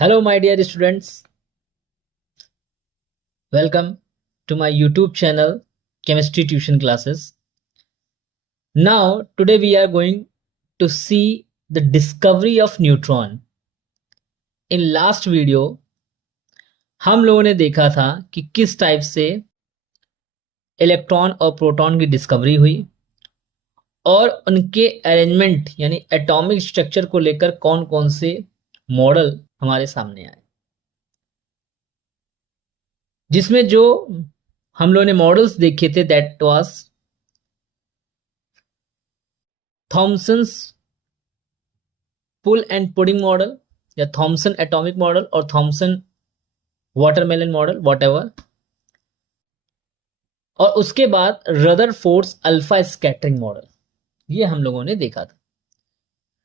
Hello, my dear students. Welcome to my YouTube channel, Chemistry Tuition Classes. Now, today we are going to see the discovery of neutron. In last video, हम लोगों ने देखा था कि किस type से electron और proton की डिस्कवरी हुई और उनके अरेंजमेंट यानी एटॉमिक स्ट्रक्चर को लेकर कौन कौन से मॉडल हमारे सामने आए, जिसमें जो हम लोगों ने मॉडल्स देखे थे that was Thomson's plum and pudding model या थॉमसन एटॉमिक मॉडल और थॉमसन वाटरमेलन मॉडल व्हाटएवर, और उसके बाद रदरफोर्ड्स अल्फा स्कैटरिंग मॉडल, ये हम लोगों ने देखा था।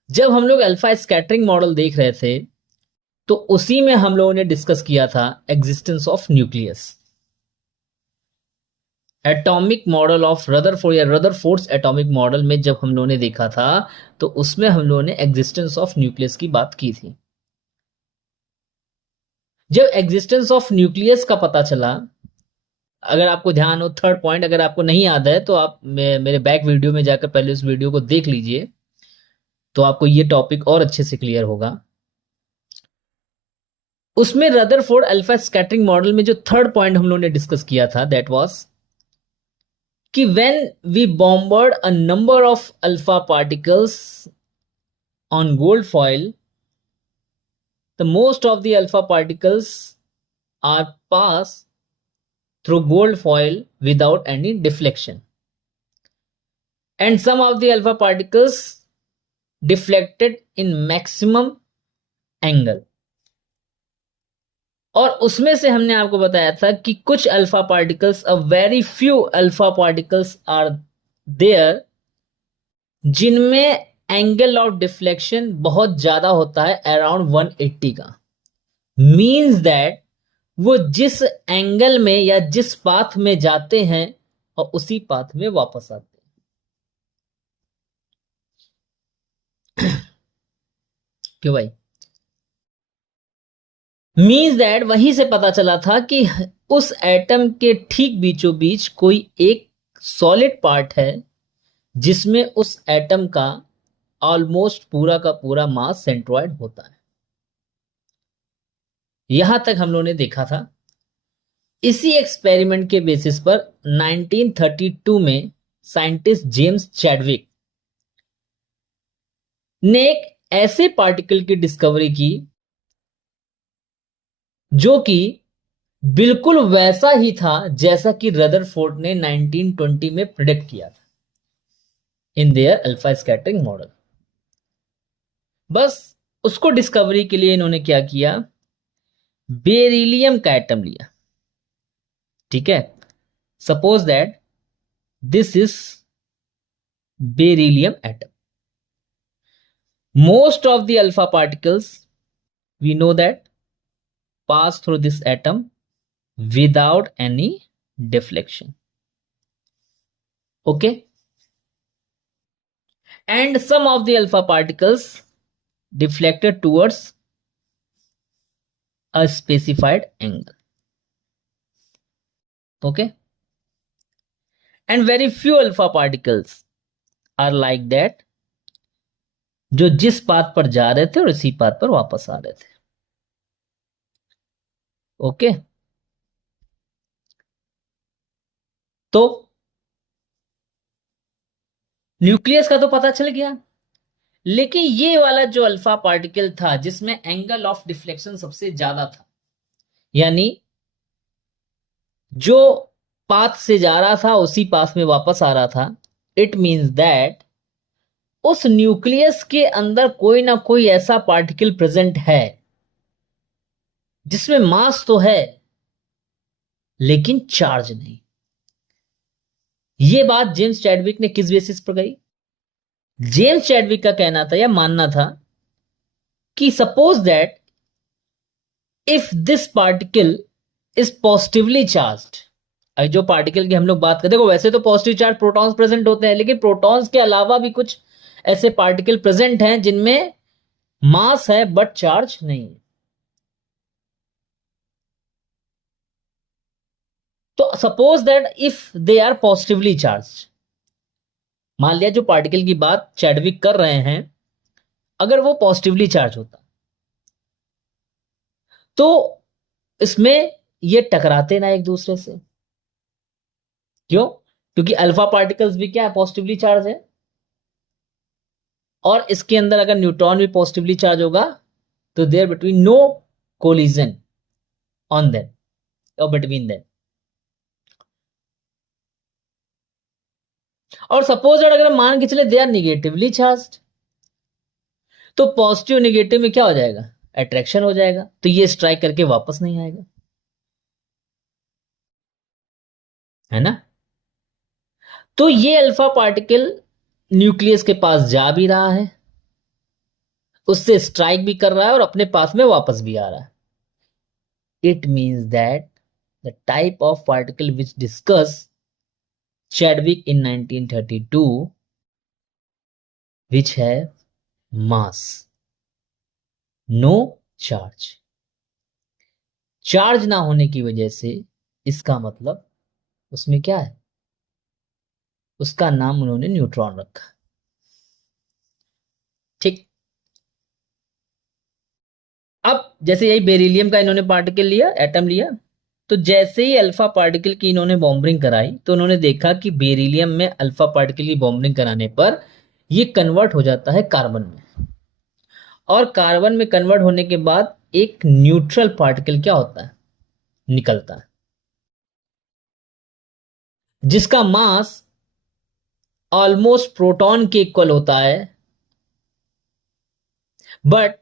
जब हम लोग अल्फा स्कैटरिंग मॉडल देख रहे थे तो उसी में हम लोगों ने डिस्कस किया था existence of nucleus. Atomic model of Rutherford या रदरफोर्ड्स एटॉमिक मॉडल में जब हम लोगों ने देखा था तो उसमें हम लोगों ने एग्जिस्टेंस ऑफ न्यूक्लियस की बात की थी। जब एग्जिस्टेंस ऑफ न्यूक्लियस का पता चला, अगर आपको ध्यान हो, थर्ड पॉइंट अगर आपको नहीं याद है तो आप मेरे बैक वीडियो में जाकर पहले उस वीडियो को देख लीजिए, तो आपको ये टॉपिक और अच्छे से क्लियर होगा। उसमें रदरफोर्ड अल्फा स्कैटरिंग मॉडल में जो थर्ड पॉइंट हम लोगों ने डिस्कस किया था दैट वाज कि when we bombard a number of alpha particles on gold foil, the most of the alpha particles are passed through gold foil without any deflection, and some of the alpha particles deflected in maximum angle. और उसमें से हमने आपको बताया था कि कुछ alpha particles, a very few alpha particles are there, जिनमें एंगल ऑफ डिफ्लेक्शन बहुत ज्यादा होता है, अराउंड 180 का। मीन्स दैट वो जिस एंगल में या जिस पाथ में जाते हैं और उसी पाथ में वापस आते हैं। क्यों भाई? मीन्स दैट वहीं से पता चला था कि उस एटम के ठीक बीचों बीच कोई एक सॉलिड पार्ट है जिसमें उस एटम का ऑलमोस्ट पूरा का पूरा मास सेंट्रॉइड होता है। यहां तक हम लोगों ने देखा था। इसी एक्सपेरिमेंट के बेसिस पर 1932 में साइंटिस्ट जेम्स चैडविक ने एक ऐसे पार्टिकल की डिस्कवरी की जो कि बिल्कुल वैसा ही था जैसा कि रदरफोर्ड ने 1920 में प्रेडिक्ट किया था in their alpha scattering model. बस उसको डिस्कवरी के लिए इन्होंने क्या किया, बेरिलियम का एटम लिया। ठीक है, suppose that this is beryllium atom. Most of the alpha particles we know that pass through this atom without any deflection. Okay, and some of the alpha particles deflected towards a specified angle. Okay, and very few alpha particles are like that, जो जिस path पर जा रहे थे और इसी path पर वापस आ रहे थे। ओके, तो न्यूक्लियस का तो पता चल गया, लेकिन ये वाला जो अल्फा पार्टिकल था जिसमें एंगल ऑफ डिफ्लेक्शन सबसे ज्यादा था, यानी जो पाथ से जा रहा था उसी पाथ में वापस आ रहा था, इट मींस दैट उस न्यूक्लियस के अंदर कोई ना कोई ऐसा पार्टिकल प्रेजेंट है जिसमें मास तो है लेकिन चार्ज नहीं। ये बात जेम्स चैडविक ने किस बेसिस पर कही? जेम्स चैडविक का कहना था या मानना था कि suppose that if this particle is positively charged, जो पार्टिकल की हम लोग बात करते हैं, देखो वैसे तो पॉजिटिव चार्ज प्रोटॉन्स प्रेजेंट होते हैं, लेकिन प्रोटॉन्स के अलावा भी कुछ ऐसे पार्टिकल प्रेजेंट हैं जिनमें मास है बट चार्ज नहीं है। तो suppose that if they are positively charge, मान लिया जो पार्टिकल की बात चैडविक कर रहे हैं, अगर वो पॉजिटिवली चार्ज होता तो इसमें ये टकराते ना एक दूसरे से। क्यों? क्योंकि अल्फा पार्टिकल्स भी क्या है, पॉजिटिवली चार्ज है, और इसके अंदर अगर न्यूट्रॉन भी पॉजिटिवली चार्ज होगा तो there between no collision on them और बिटवीन देम। और सपोज अगर हम मान के चले दे आर निगेटिवली चार्ज, तो पॉजिटिव निगेटिव में क्या हो जाएगा, अट्रैक्शन हो जाएगा, तो ये स्ट्राइक करके वापस नहीं आएगा, है ना। तो ये अल्फा पार्टिकल न्यूक्लियस के पास जा भी रहा है, उससे स्ट्राइक भी कर रहा है और अपने पास में वापस भी आ रहा है। It means that the type of particle which discuss Chadwick in 1932 which है मास नो चार्ज, चार्ज ना होने की वजह से इसका मतलब उसमें क्या है, उसका नाम उन्होंने न्यूट्रॉन रखा। ठीक, अब जैसे यही बेरिलियम का इन्होंने पार्टिकल लिया, एटम लिया, तो जैसे ही अल्फा पार्टिकल की इन्होंने बॉम्बिंग कराई तो उन्होंने देखा कि बेरिलियम में अल्फा पार्टिकल की बॉम्बिंग कराने पर ये कन्वर्ट हो जाता है कार्बन में, और कार्बन में कन्वर्ट होने के बाद एक न्यूट्रल पार्टिकल क्या होता है, निकलता है, जिसका मास ऑलमोस्ट प्रोटॉन के इक्वल होता है, बट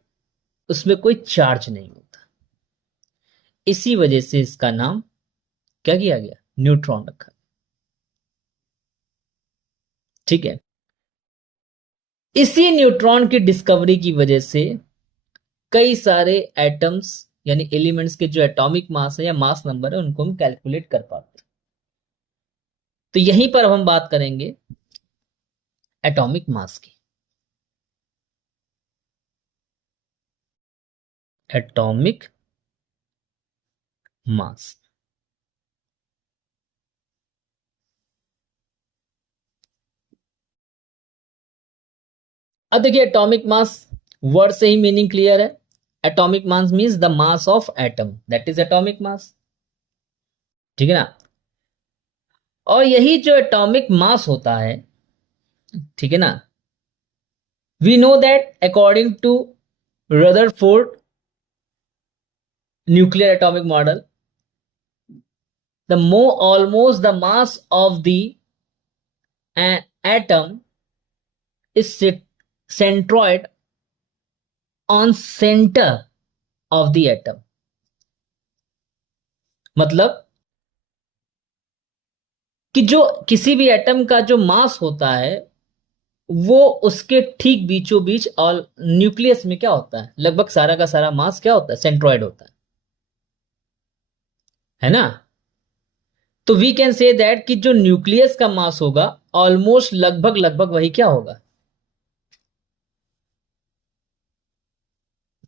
उसमें कोई चार्ज नहीं होता। इसी वजह से इसका नाम क्या किया गया, न्यूट्रॉन रखा। ठीक है, इसी न्यूट्रॉन की डिस्कवरी की वजह से कई सारे एटम्स यानी एलिमेंट्स के जो एटॉमिक मास है या मास नंबर है उनको हम कैलकुलेट कर पाते हैं। तो यहीं पर अब हम बात करेंगे एटॉमिक मास की। एटॉमिक मास, अब देखिए एटॉमिक मास वर्ड से ही मीनिंग क्लियर है। Atomic mass means the mass of atom, that is atomic mass. ठीक है ना। और यही जो एटॉमिक मास होता है, ठीक है ना, we know that according to Rutherford nuclear atomic model, the more almost the mass of the atom is centroid on center of the atom। मतलब कि जो किसी भी एटम का जो मास होता है वो उसके ठीक बीचों बीच, और न्यूक्लियस में क्या होता है, लगभग सारा का सारा मास क्या होता है, सेंट्रॉइड होता है ना। तो वी कैन से दैट कि जो न्यूक्लियस का मास होगा ऑलमोस्ट लगभग लगभग वही क्या होगा,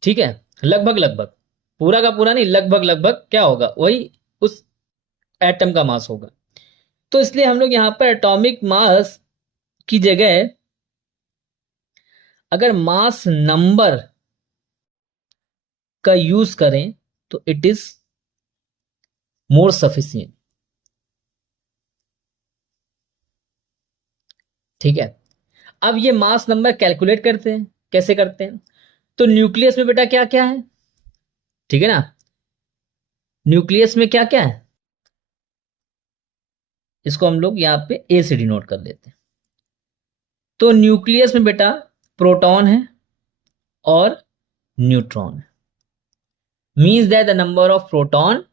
ठीक है, लगभग लगभग, पूरा का पूरा नहीं, लगभग लगभग क्या होगा, वही उस एटम का मास होगा। तो इसलिए हम लोग यहां पर एटॉमिक मास की जगह अगर मास नंबर का यूज करें तो इट इज मोर सफिशिएंट। ठीक है, अब ये मास नंबर कैलकुलेट करते हैं, कैसे करते हैं, तो न्यूक्लियस में बेटा क्या क्या है, ठीक है ना, न्यूक्लियस में क्या क्या है, इसको हम लोग यहां पे ए से डिनोट कर लेते हैं। तो न्यूक्लियस में बेटा प्रोटॉन है और न्यूट्रॉन है, means that the number of proton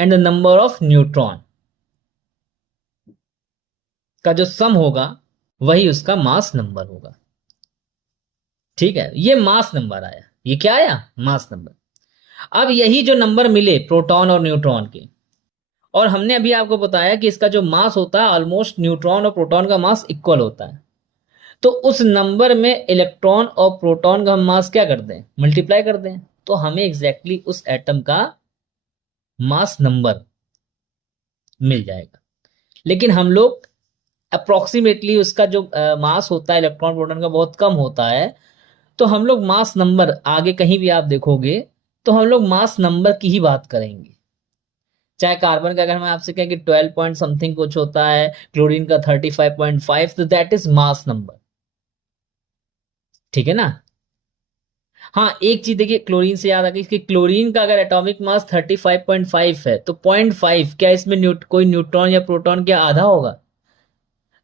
and the number of neutron का जो सम होगा वही उसका मास नंबर होगा। ठीक है, ये मास नंबर आया, ये क्या आया, मास नंबर। अब यही जो नंबर मिले प्रोटॉन और न्यूट्रॉन के, और हमने अभी आपको बताया कि इसका जो मास होता है ऑलमोस्ट न्यूट्रॉन और प्रोटॉन का मास इक्वल होता है, तो उस नंबर में इलेक्ट्रॉन और प्रोटॉन का हम मास क्या कर दें, मल्टीप्लाई कर दें, तो हमें एग्जैक्टली उस एटम का मास नंबर मिल जाएगा। लेकिन हम लोग अप्रोक्सीमेटली उसका जो मास होता है इलेक्ट्रॉन प्रोटॉन का बहुत कम होता है, तो हम लोग मास नंबर आगे कहीं भी आप देखोगे तो हम लोग मास नंबर की ही बात करेंगे। चाहे कार्बन का अगर मैं आपसे कहें कि 12 पॉइंट समथिंग कुछ होता है, क्लोरीन का 35.5, तो दैट इज मास नंबर। ठीक है ना। हाँ, एक चीज देखिए, क्लोरीन से याद आ गई कि क्लोरीन का अगर एटॉमिक मास 35.5 है तो 0.5 क्या इसमें कोई न्यूट्रॉन या प्रोटॉन क्या आधा होगा?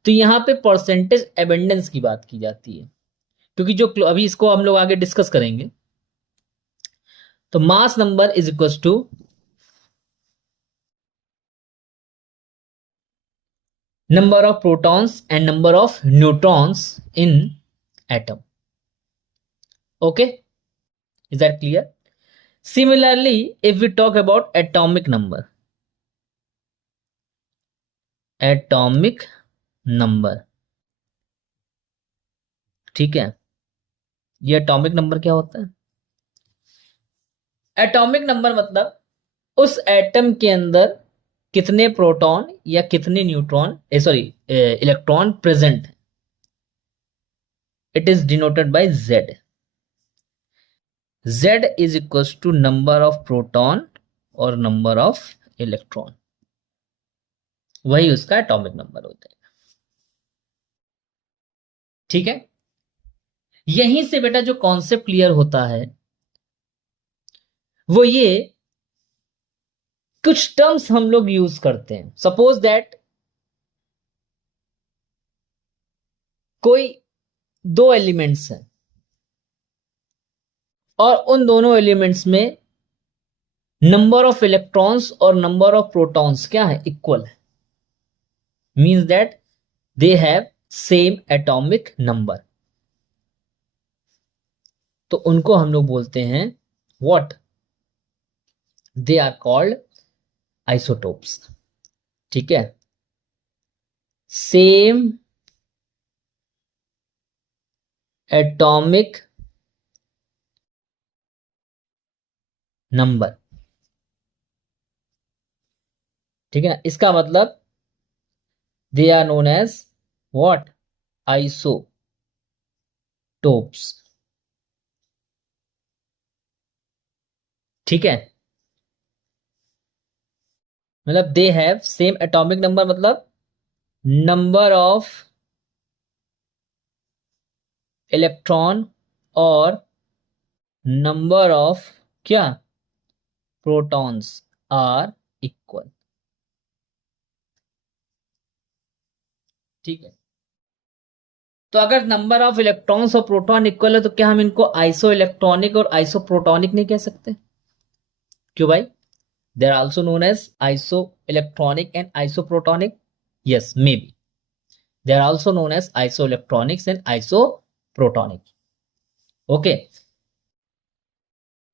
तो यहाँ पे परसेंटेज एबेंडेंस की बात की जाती है, क्योंकि जो अभी इसको हम लोग आगे डिस्कस करेंगे। तो mass number is equal to number of protons and number of neutrons in atom. Okay, is that clear? Similarly, if we talk about atomic number, ठीक है, ये एटॉमिक नंबर क्या होता है? एटॉमिक नंबर मतलब उस एटम के अंदर कितने प्रोटॉन या कितने न्यूट्रॉन सॉरी इलेक्ट्रॉन प्रेजेंट है। It is denoted by Z. Z is equal to number of proton और नंबर ऑफ इलेक्ट्रॉन, वही उसका एटॉमिक नंबर होता है। ठीक है, यहीं से बेटा जो कॉन्सेप्ट क्लियर होता है वो ये, कुछ टर्म्स हम लोग यूज करते हैं। सपोज दैट कोई दो एलिमेंट्स हैं और उन दोनों एलिमेंट्स में नंबर ऑफ इलेक्ट्रॉन्स और नंबर ऑफ प्रोटॉन्स क्या है? इक्वल है। Means that they have same atomic number. तो उनको हम लोग बोलते हैं what? They are called isotopes. ठीक है, सेम एटॉमिक नंबर। ठीक है, इसका मतलब they are known as what? Isotopes. ठीक है, मतलब they have same atomic number, मतलब नंबर ऑफ इलेक्ट्रॉन और नंबर ऑफ क्या? Protons are equal. ठीक है, तो अगर नंबर ऑफ इलेक्ट्रॉन्स और प्रोटॉन इक्वल है तो क्या हम इनको आइसो इलेक्ट्रॉनिक और आइसो प्रोटॉनिक नहीं कह सकते? क्यों भाई? They are also known as isoelectronic and isoprotonic. Yes, maybe they are also known as isoelectronics and isoprotonic. Okay,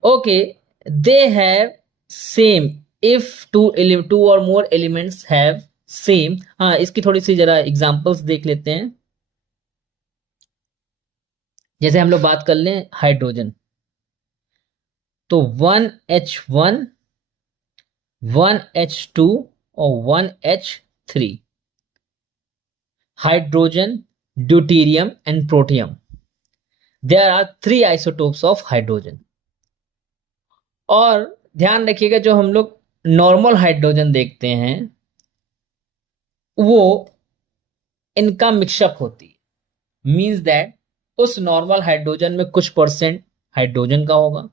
okay, they have same if two or more elements have same। हाँ, इसकी थोड़ी सी जरा examples देख लेते हैं। जैसे हम लोग बात कर लें हाइड्रोजन, तो 1H1 1H2 और 1H3, hydrogen, deuterium and protium. There are 3 isotopes of hydrogen. और ध्यान रखिएगा, जो हम लोग नॉर्मल हाइड्रोजन देखते हैं वो इनका मिक्सअप होती है। मींस दैट उस नॉर्मल हाइड्रोजन में कुछ परसेंट हाइड्रोजन का होगा,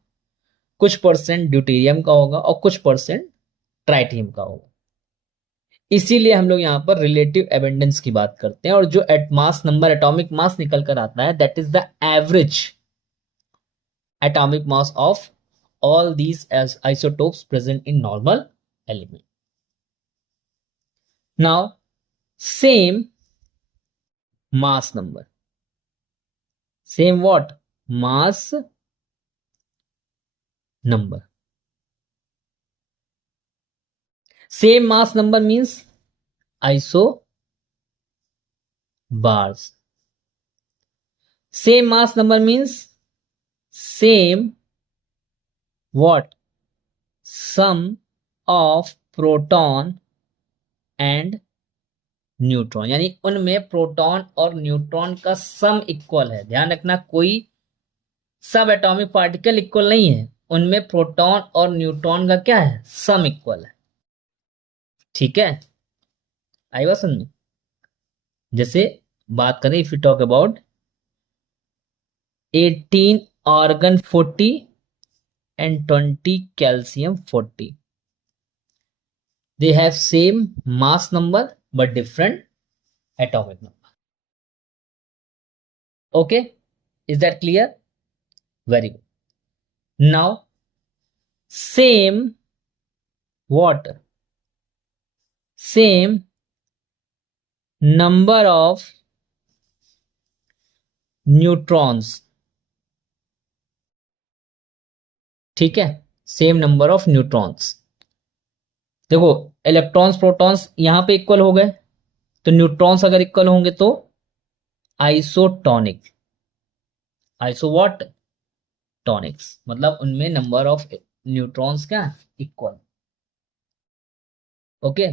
कुछ परसेंट ड्यूटेरियम का होगा और कुछ परसेंट ट्राइटियम का होगा। इसीलिए हम लोग यहाँ पर रिलेटिव एबेंडेंस की बात करते हैं। और जो मास नंबर, एटॉमिक मास निकल कर आता है, that is the average atomic mass of all these as isotopes present in normal element. Now, same mass number, same what? Mass number. Same mass number means isobars. Same mass number means same what? Sum of proton and neutron, यानी उनमें proton और neutron का sum equal है। ध्यान रखना, कोई सब atomic particle equal नहीं है, उनमें प्रोटॉन और न्यूट्रॉन का क्या है, सम इक्वल है। ठीक है, आई बात समझ में? जैसे बात करें, if you talk about 18 argon 40 and 20 calcium 40, they have same mass number but different atomic number. Okay, is that clear? Very good. Now same what, same number of neutrons, ठीक है, सेम नंबर ऑफ न्यूट्रॉन्स। देखो, electrons protons यहां पे equal हो गए, तो neutrons अगर equal होंगे तो आइसोटॉनिक, आइसो व्हाट, टॉनिक्स, मतलब उनमें नंबर ऑफ न्यूट्रॉन्स क्या equal. Okay,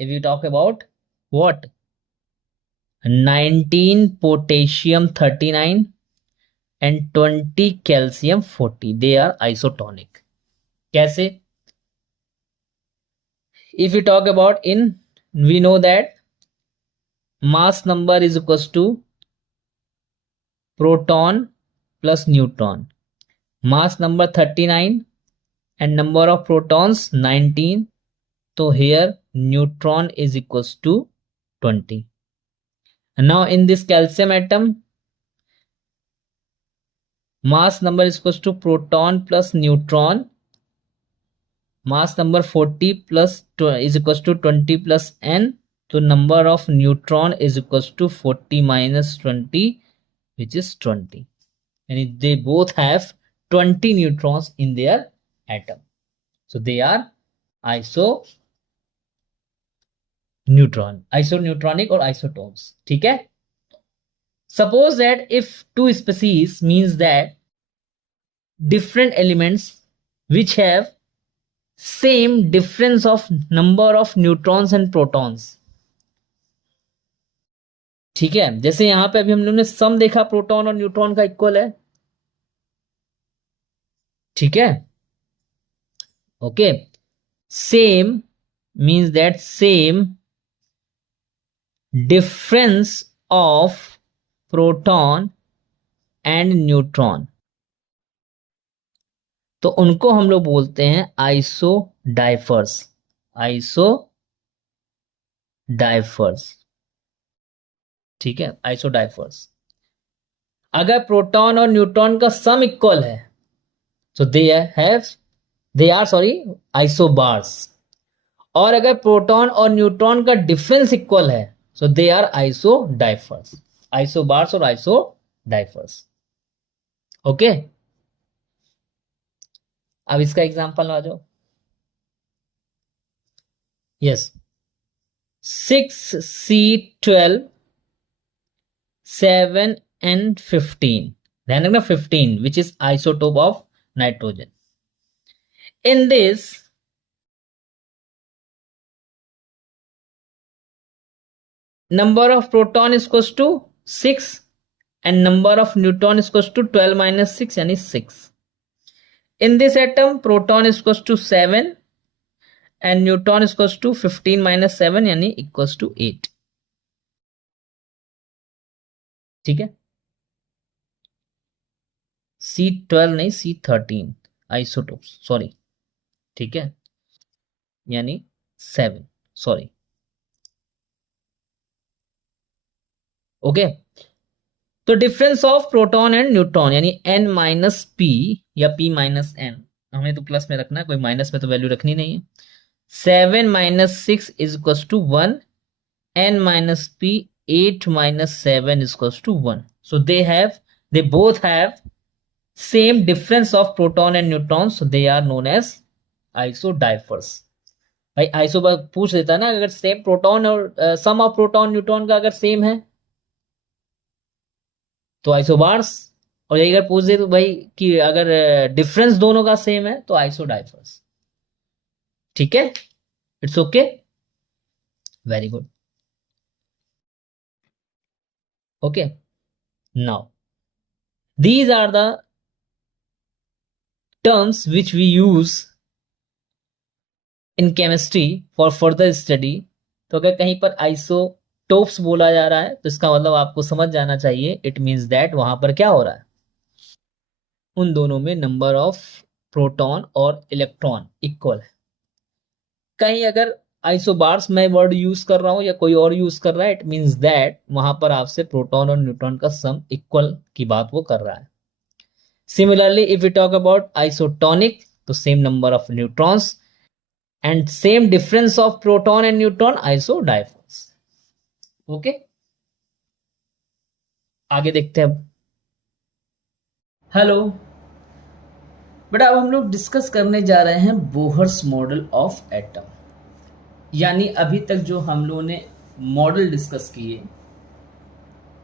if you talk about what 19 potassium 39 and 20 calcium 40, they are isotonic. कैसे? If we talk about in, we know that mass number is equals to proton plus neutron. Mass number 39 and number of protons 19. So here neutron is equals to 20. And now in this calcium atom, mass number is equals to proton plus neutron. Mass number 40 plus is equals to 20 plus n. So number of neutron is equals to 40 minus 20, which is 20. And they both have 20 neutrons in their atom. So they are isoneutronic or isotones. ठीक है? Suppose that if two species means that different elements which have same difference of number of neutrons and protons. ठीक है, जैसे यहां पे अभी हम लोगों ने सम देखा, प्रोटॉन और न्यूट्रॉन का इक्वल है। ठीक है, okay, same means that same difference of proton and neutron, तो उनको हम लोग बोलते हैं आइसोडाइफर्स, आइसोडाइफर्स। ठीक है, आइसोडाइफर्स। अगर प्रोटॉन और न्यूट्रॉन का सम इक्वल है तो दे आर आइसोबार्स, और अगर प्रोटॉन और न्यूट्रॉन का डिफरेंस इक्वल है सो दे आर आइसोडाइफर्स, आइसोबार्स और आइसोडाइफर्स। ओके, अब इसका एग्जांपल आ जाओ। यस, 6C12 7 and 15, ध्यान रखना 15 which is isotope of nitrogen. In this number of proton is equals to 6 and number of neutron is equals to 12 minus 6 यानी 6. In this atom proton is equals to 7 and neutron is equals to 15 minus 7 यानी equals to 8. ठीक है, C12 नहीं C13 isotopes, sorry. ठीक है, यानी 7, sorry. Okay, तो difference of proton and neutron यानी n माइनस पी या p माइनस n, हमें तो प्लस में रखना है, कोई माइनस में तो वैल्यू रखनी नहीं है। 7 minus 6 is equals to 1, n minus p 8 minus 7 is equals to 1. So they both have same difference of proton and neutrons, so they are known as isodiphers. भाई आइसो पूछ देता है ना, अगर सेम प्रोटॉन और सम ऑफ प्रोटॉन न्यूट्रॉन का अगर same है तो आइसोबार्स, और यही अगर पूछ दे तो भाई कि अगर डिफरेंस दोनों का सेम है तो आइसोडाइफर्स। ठीक है, it's okay. Very good. Okay. Now, these are the terms which we use in chemistry for further study. तो अगर कहीं पर आइसोटोप्स बोला जा रहा है तो इसका मतलब आपको समझ जाना चाहिए, इट मीन्स दैट वहां पर क्या हो रहा है, उन दोनों में नंबर ऑफ प्रोटॉन और इलेक्ट्रॉन इक्वल है। कहीं अगर आइसोबार्स मैं वर्ड यूज कर रहा हूं या कोई और यूज कर रहा है, इट मीन्स दैट वहां पर आपसे प्रोटॉन और न्यूट्रॉन का सम इक्वल की बात वो कर रहा है। Similarly if you talk about isotonic, तो same number of neutrons and same difference of proton and neutron, isodiaphers. Okay, आगे देखते हैं अब। हेलो बेटा, अब हम लोग डिस्कस करने जा रहे हैं बोहर्स मॉडल ऑफ एटम। यानी अभी तक जो हम लोगों ने मॉडल डिस्कस किए,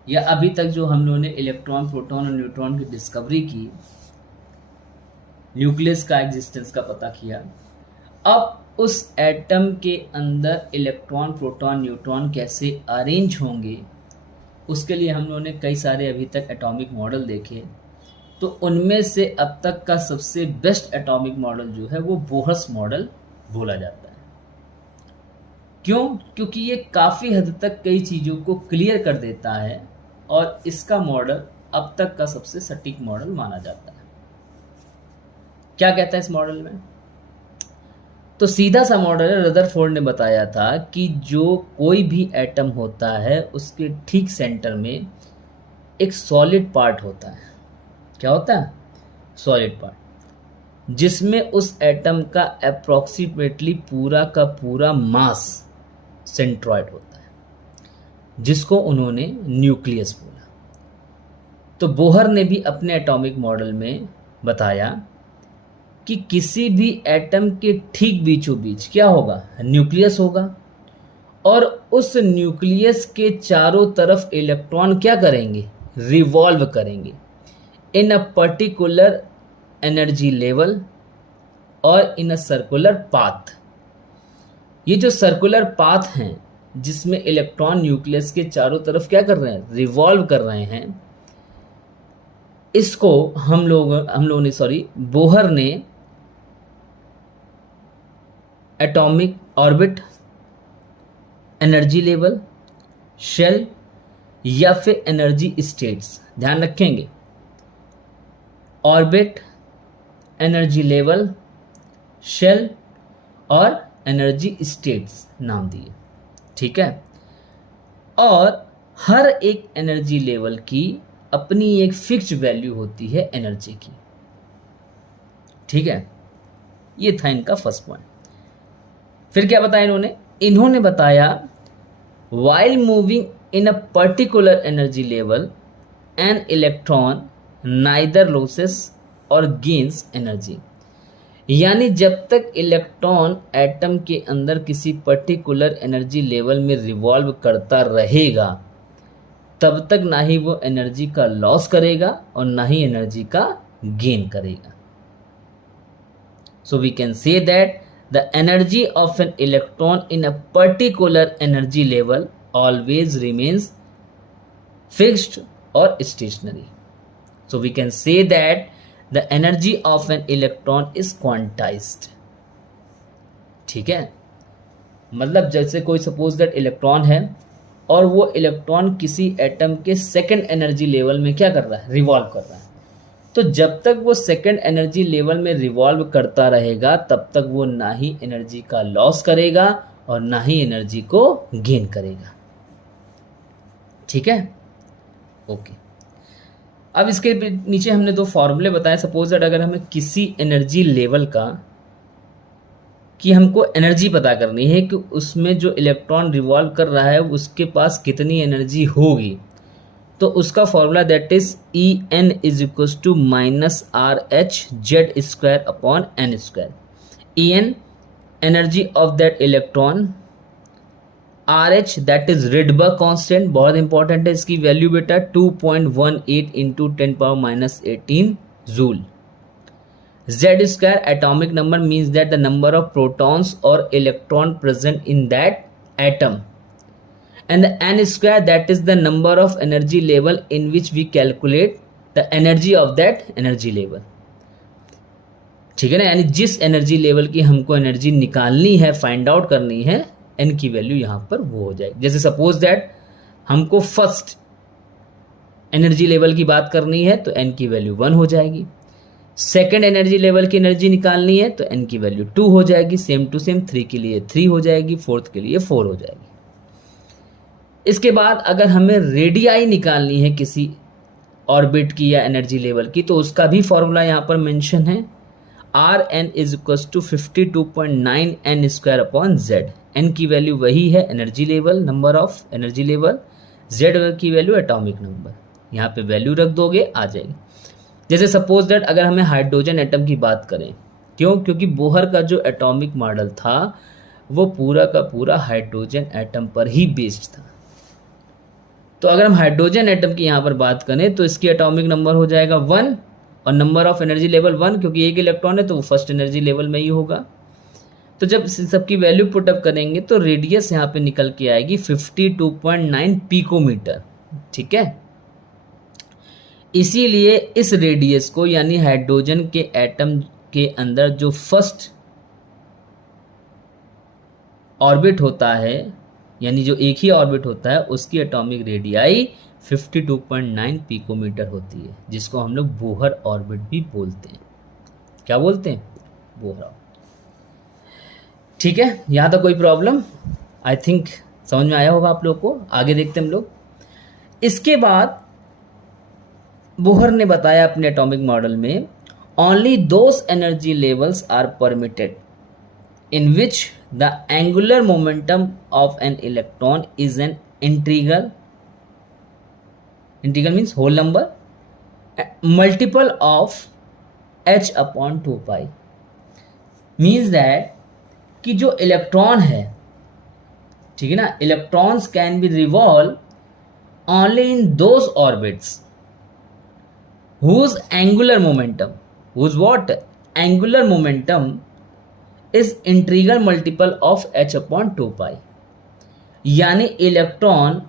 या अभी तक जो हम लोगों ने इलेक्ट्रॉन, प्रोटॉन और न्यूट्रॉन की डिस्कवरी की, न्यूक्लियस का एग्जिस्टेंस का पता किया, अब उस एटम के अंदर इलेक्ट्रॉन, प्रोटॉन, न्यूट्रॉन कैसे अरेंज होंगे, उसके लिए हम लोगों ने कई सारे अभी तक एटॉमिक मॉडल देखे। तो उनमें से अब तक का सबसे बेस्ट एटॉमिक मॉडल जो है वो बोहर्स मॉडल बोला जाता है। क्यों? क्योंकि ये काफ़ी हद तक कई चीज़ों को क्लियर कर देता है और इसका मॉडल अब तक का सबसे सटीक मॉडल माना जाता है। क्या कहता है इस मॉडल में? तो सीधा सा मॉडल है, रदरफोर्ड ने बताया था कि जो कोई भी एटम होता है उसके ठीक सेंटर में एक सॉलिड पार्ट होता है। क्या होता है? सॉलिड पार्ट, जिसमें उस एटम का अप्रॉक्सीमेटली पूरा का पूरा मास सेंट्रॉइड होता है, जिसको उन्होंने न्यूक्लियस बोला। तो बोहर ने भी अपने एटॉमिक मॉडल में बताया कि किसी भी एटम के ठीक बीचों बीच क्या होगा? न्यूक्लियस होगा, और उस न्यूक्लियस के चारों तरफ इलेक्ट्रॉन क्या करेंगे? रिवॉल्व करेंगे इन अ पर्टिकुलर एनर्जी लेवल और इन अ सर्कुलर पाथ। ये जो सर्कुलर पाथ हैं जिसमें इलेक्ट्रॉन न्यूक्लियस के चारों तरफ क्या कर रहे हैं? रिवॉल्व कर रहे हैं। इसको हम लोगों ने बोहर ने atomic orbit, energy level, shell या फिर एनर्जी स्टेट्स, ध्यान रखेंगे, ऑर्बिट, एनर्जी लेवल, शेल और एनर्जी स्टेट्स नाम दिए। ठीक है, और हर एक एनर्जी लेवल की अपनी एक फिक्स्ड वैल्यू होती है एनर्जी की। ठीक है, ये था इनका फर्स्ट पॉइंट। फिर क्या बताया इन्होंने बताया while moving in a particular energy level an electron neither loses or gains energy। यानी जब तक इलेक्ट्रॉन एटम के अंदर किसी पर्टिकुलर एनर्जी लेवल में रिवॉल्व करता रहेगा, तब तक ना ही वो एनर्जी का लॉस करेगा और ना ही एनर्जी का गेन करेगा। So we can say that the energy of an electron in a particular energy level always remains fixed or stationary. So we can say that the energy of an electron is quantized। ठीक है, मतलब जैसे कोई suppose that electron है और वो electron किसी atom के सेकेंड एनर्जी लेवल में क्या कर रहा है? रिवॉल्व कर रहा है। तो जब तक वो सेकेंड एनर्जी लेवल में रिवॉल्व करता रहेगा तब तक वो ना ही एनर्जी का लॉस करेगा और ना ही एनर्जी को गेन करेगा। ठीक है, ओके। अब इसके नीचे हमने दो फॉर्मूले बताए। सपोज दैट अगर हमें किसी एनर्जी लेवल की हमको एनर्जी पता करनी है कि उसमें जो इलेक्ट्रॉन रिवॉल्व कर रहा है उसके पास कितनी एनर्जी होगी, तो उसका formula that is En is equal to -RH/Z² upon n²। En energy of that electron, RH that is Rydberg constant, बहुत इंपॉर्टेंट है इसकी वैल्यू बेटा, 2.18 into 10⁻18 joule. Z² atomic number means that the number of protons और electron present in that atom, and the n square, that is the number of energy level in which we calculate the energy of that energy level. ठीक है ना, यानी जिस energy level की हमको energy निकालनी है, फाइंड आउट करनी है, एन की वैल्यू यहां पर वो हो जाएगी. जैसे सपोज दैट हमको फर्स्ट एनर्जी लेवल की बात करनी है तो एन की वैल्यू 1 हो जाएगी. सेकेंड एनर्जी लेवल की एनर्जी निकालनी है तो एन की वैल्यू 2 हो जाएगी. सेम टू सेम 3 के लिए 3 हो जाएगी, फोर्थ के लिए 4 हो जाएगी. इसके बाद अगर हमें रेडियाई निकालनी है किसी ऑर्बिट की या एनर्जी लेवल की, तो उसका भी फॉर्मूला यहाँ पर मेंशन है. R n is equal to 52.9 n square upon Z. N की वैल्यू वही है energy level, number of energy level, Z की वैल्यू एटॉमिक नंबर. यहाँ पे वैल्यू रख दोगे आ जाएगी. जैसे सपोज दैट अगर हमें हाइड्रोजन एटम की बात करें, क्यों? क्योंकि बोहर का जो एटॉमिक मॉडल था वो पूरा का पूरा हाइड्रोजन एटम पर ही बेस्ड था. तो अगर हम हाइड्रोजन एटम की यहाँ पर बात करें तो इसकी एटॉमिक नंबर हो जाएगा 1 और नंबर ऑफ एनर्जी लेवल 1, क्योंकि एक इलेक्ट्रॉन है तो वो फर्स्ट एनर्जी लेवल में ही होगा. तो जब सबकी वैल्यू पुटअप करेंगे तो रेडियस यहाँ पे निकल के आएगी 52.9 पिकोमीटर. ठीक है, इसीलिए इस रेडियस को, यानी हाइड्रोजन के एटम के अंदर जो फर्स्ट ऑर्बिट होता है, यानी जो एक ही ऑर्बिट होता है, उसकी एटॉमिक रेडियाई 52.9 पिकोमीटर होती है, जिसको हम लोग बोहर ऑर्बिट भी बोलते हैं. क्या बोलते हैं? Bohr orbit. ठीक है, यहाँ तक कोई प्रॉब्लम? आई थिंक समझ में आया होगा आप लोग को. आगे देखते हैं हम लोग. इसके बाद बोहर ने बताया अपने एटॉमिक मॉडल में, only those energy levels are permitted in which the angular momentum of an electron is an integral means whole number, multiple of h upon 2 pi. means that कि जो इलेक्ट्रॉन है, ठीक है ना, electrons can be revolve only in those orbits whose angular momentum, whose what? Angular momentum is integral multiple of h upon 2 पाई. यानी electron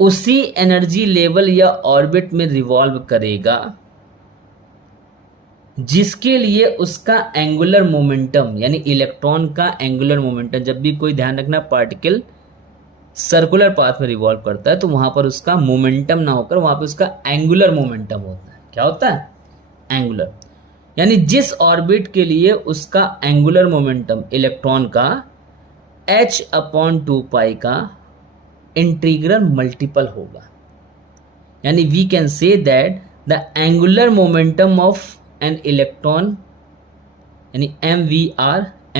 उसी energy level या orbit में रिवॉल्व करेगा जिसके लिए उसका एंगुलर मोमेंटम, यानी इलेक्ट्रॉन का एंगुलर मोमेंटम, जब भी कोई, ध्यान रखना, पार्टिकल सर्कुलर पाथ में रिवॉल्व करता है तो वहां पर उसका मोमेंटम ना होकर वहां पर उसका एंगुलर मोमेंटम होता है. क्या होता है? एंगुलर. यानी जिस ऑर्बिट के लिए उसका एंगुलर मोमेंटम इलेक्ट्रॉन का h अपॉन 2 पाई का इंटीग्रल मल्टीपल होगा. यानी we can say that the angular momentum of an electron, यानी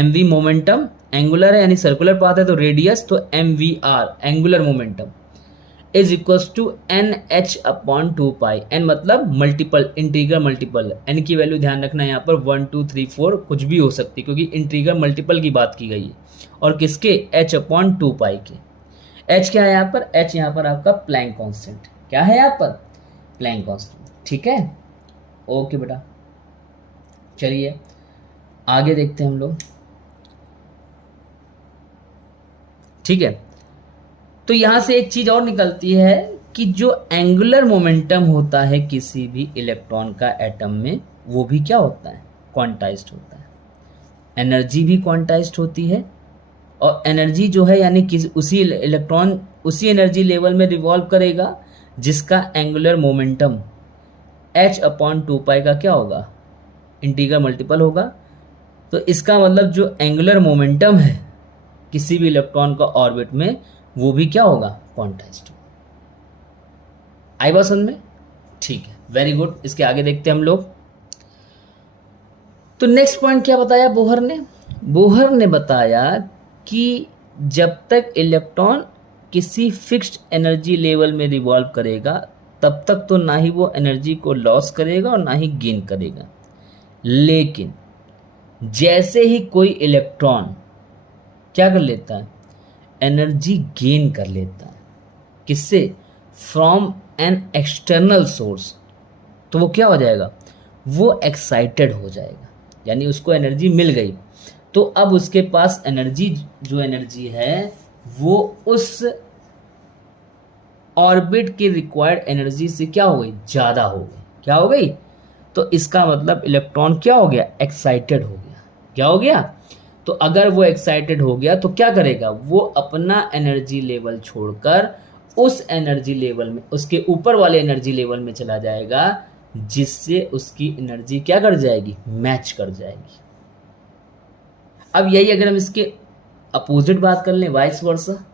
mv मोमेंटम, एंगुलर है यानी सर्कुलर पाथ है तो रेडियस, तो mvr angular momentum is equals to n h upon 2 pi. N मतलब मल्टीपल, इंटीग्रल मल्टीपल. एन की value ध्यान रखना यहाँ पर 1 2 3 4 कुछ भी हो सकती है, क्योंकि इंटीग्रल मल्टीपल की बात की गई है. और किसके? एच अपॉन 2 पाई के. एच क्या है यहाँ पर? एच यहाँ पर आपका प्लैंक कांस्टेंट. क्या है यहाँ पर? Planck constant. ठीक है, ओके बेटा. चलिए आगे देखते हैं हम लोग. ठीक है, तो यहां से एक चीज और निकलती है कि जो एंगुलर मोमेंटम होता है किसी भी इलेक्ट्रॉन का एटम में, वो भी क्या होता है? क्वांटाइज्ड होता है. एनर्जी भी क्वांटाइज्ड होती है. और एनर्जी जो है, यानी कि उसी इलेक्ट्रॉन उसी एनर्जी लेवल में रिवॉल्व करेगा जिसका angular momentum h upon 2 pi का क्या होगा? इंटीग्रल मल्टीपल होगा. तो इसका मतलब जो एंगुलर मोमेंटम है किसी भी इलेक्ट्रॉन का ऑर्बिट में, वो भी क्या होगा? क्वांटाइज्ड. आई बात समझ में? ठीक है, वेरी गुड. इसके आगे देखते हैं हम लोग. तो नेक्स्ट पॉइंट क्या बताया बोहर ने? बोहर ने बताया कि जब तक इलेक्ट्रॉन किसी फिक्स्ड एनर्जी लेवल में रिवॉल्व करेगा तब तक तो ना ही वो एनर्जी को लॉस करेगा और ना ही गेन करेगा. लेकिन जैसे ही कोई इलेक्ट्रॉन क्या कर लेता है? एनर्जी गेन कर लेता है. किससे? From an external source. तो वो क्या हो जाएगा? वो एक्साइटेड हो जाएगा, यानी उसको एनर्जी मिल गई. तो अब उसके पास एनर्जी, जो एनर्जी है वो उस ऑर्बिट की रिक्वायर्ड एनर्जी से क्या हो गई, ज़्यादा हो गई। क्या हो गई? तो इसका मतलब इलेक्ट्रॉन क्या हो गया, एक्साइटेड हो गया। क्या हो गया? तो अगर वो एक्साइटेड हो गया तो क्या करेगा, वो अपना एनर्जी लेवल छोड़कर उस एनर्जी लेवल में, उसके ऊपर वाले एनर्जी लेवल में चला जाएगा, जिससे उसकी एनर्जी क्या कर जाएगी, मैच कर जाएगी। अब यही अगर हम इसके अपोजिट बात कर लें, वाइस वर्सा,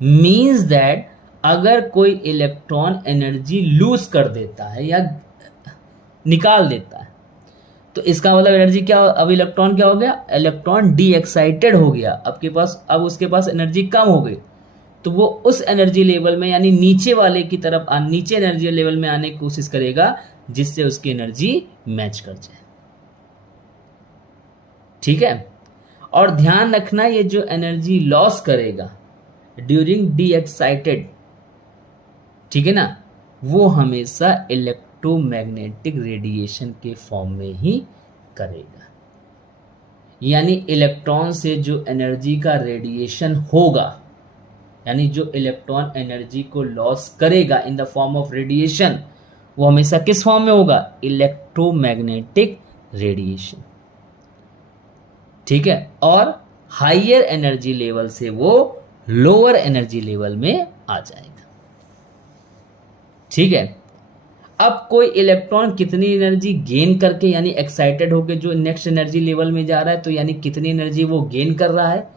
मीन्स दैट अगर कोई इलेक्ट्रॉन एनर्जी लूज कर देता है या निकाल देता है, तो इसका मतलब एनर्जी क्या, अब इलेक्ट्रॉन क्या हो गया, इलेक्ट्रॉन डी एक्साइटेड हो गया। अब उसके पास एनर्जी कम हो गई, तो वो उस एनर्जी लेवल में, यानी नीचे वाले की तरफ, नीचे एनर्जी लेवल में आने की कोशिश करेगा, जिससे उसकी एनर्जी मैच कर जाए। ठीक है? और ध्यान रखना, ये जो एनर्जी लॉस करेगा ड्यूरिंग डी एक्साइटेड, ठीक है ना, वो हमेशा इलेक्ट्रोमैग्नेटिक रेडिएशन के फॉर्म में ही करेगा। यानी इलेक्ट्रॉन से जो एनर्जी का रेडिएशन होगा, यानी जो इलेक्ट्रॉन एनर्जी को लॉस करेगा in the form of radiation, वो हमेशा किस फॉर्म में होगा, इलेक्ट्रोमैग्नेटिक रेडिएशन। ठीक है? और हायर एनर्जी लेवल से वो लोअर एनर्जी लेवल में आ जाएगा। ठीक है? अब कोई इलेक्ट्रॉन कितनी एनर्जी गेन करके, यानी एक्साइटेड होकर जो नेक्स्ट एनर्जी लेवल में जा रहा है, तो यानी कितनी एनर्जी वो गेन कर रहा है,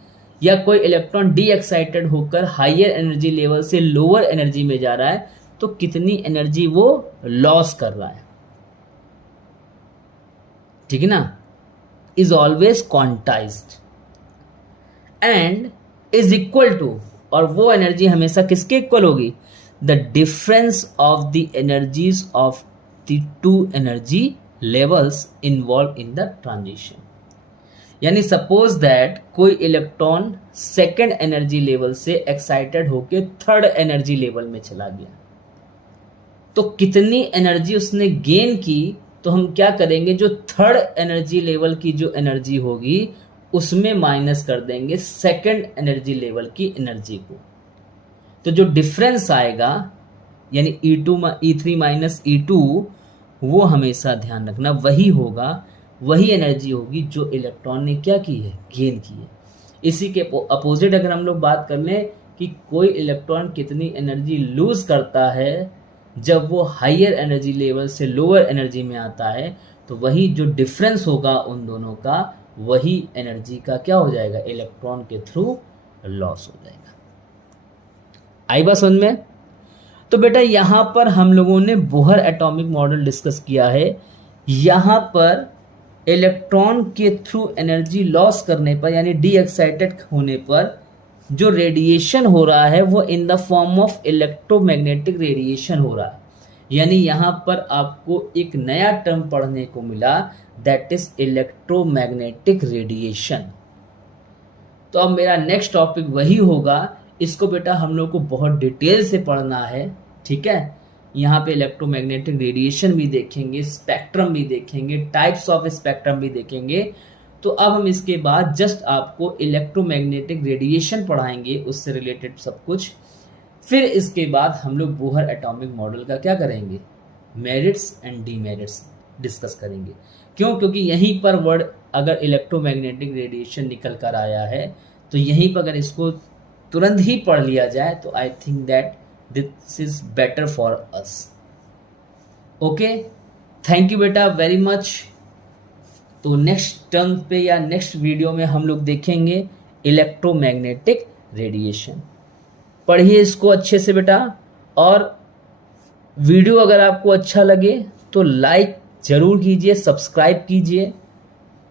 या कोई इलेक्ट्रॉन डी एक्साइटेड होकर हायर एनर्जी लेवल से लोअर एनर्जी में जा रहा है, तो कितनी एनर्जी वो लॉस कर रहा है। ठीक है ना? Is always quantized and is equal to, और वो एनर्जी हमेशा किसके इक्वल होगी, the difference of the energies of the two energy levels involve in the transition. यानी सपोज दैट कोई इलेक्ट्रॉन सेकेंड एनर्जी लेवल से एक्साइटेड होकर थर्ड एनर्जी लेवल में चला गया, तो कितनी एनर्जी उसने गेन की, तो हम क्या करेंगे, जो थर्ड एनर्जी लेवल की जो एनर्जी होगी उसमें माइनस कर देंगे सेकेंड एनर्जी लेवल की एनर्जी को। तो जो डिफरेंस आएगा, यानी E3 माइनस E2, वो हमेशा ध्यान रखना वही होगा, वही एनर्जी होगी जो इलेक्ट्रॉन ने क्या की है, गेन की है। इसी के अपोजिट अगर हम लोग बात कर लें कि कोई इलेक्ट्रॉन कितनी एनर्जी लूज करता है जब वो हायर एनर्जी लेवल से लोअर एनर्जी में आता है, तो वही जो डिफरेंस होगा उन दोनों का, वही एनर्जी का क्या हो जाएगा, इलेक्ट्रॉन के थ्रू लॉस हो जाएगा। आई बात समझ में? तो बेटा यहां पर हम लोगों ने बोहर एटॉमिक मॉडल डिस्कस किया है। यहां पर इलेक्ट्रॉन के थ्रू एनर्जी लॉस करने पर, यानी डी एक्साइटेड होने पर जो रेडिएशन हो रहा है वो in the form of electromagnetic radiation हो रहा है। यानी यहां पर आपको एक नया टर्म पढ़ने को मिला, दैट इज इलेक्ट्रोमैग्नेटिक रेडिएशन। तो अब मेरा नेक्स्ट टॉपिक वही होगा, इसको बेटा हम लोग को बहुत डिटेल से पढ़ना है। ठीक है? यहाँ पे इलेक्ट्रोमैग्नेटिक रेडिएशन भी देखेंगे, स्पेक्ट्रम भी देखेंगे, टाइप्स ऑफ स्पेक्ट्रम भी देखेंगे। तो अब हम इसके बाद जस्ट आपको इलेक्ट्रोमैग्नेटिक रेडिएशन पढ़ाएंगे, उससे रिलेटेड सब कुछ। फिर इसके बाद हम लोग बोहर एटॉमिक मॉडल का क्या करेंगे, मेरिट्स एंड डीमेरिट्स डिस्कस करेंगे। क्यों? क्योंकि यहीं पर वर्ड अगर इलेक्ट्रोमैग्नेटिक रेडिएशन निकल कर आया है, तो यहीं पर अगर इसको तुरंत ही पढ़ लिया जाए तो I think that this is better for us. Okay, thank you बेटा वेरी मच। तो नेक्स्ट टर्म पे या नेक्स्ट वीडियो में हम लोग देखेंगे इलेक्ट्रोमैग्नेटिक रेडिएशन। पढ़िए इसको अच्छे से बेटा, और वीडियो अगर आपको अच्छा लगे तो लाइक जरूर कीजिए, सब्सक्राइब कीजिए।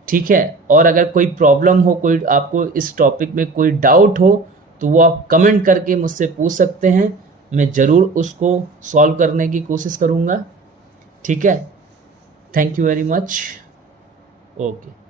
ठीक है? और अगर कोई प्रॉब्लम हो, कोई आपको इस टॉपिक में कोई डाउट हो, तो वो आप कमेंट करके मुझसे पूछ सकते हैं, मैं ज़रूर उसको सॉल्व करने की कोशिश करूँगा। ठीक है? Thank you very much. Okay.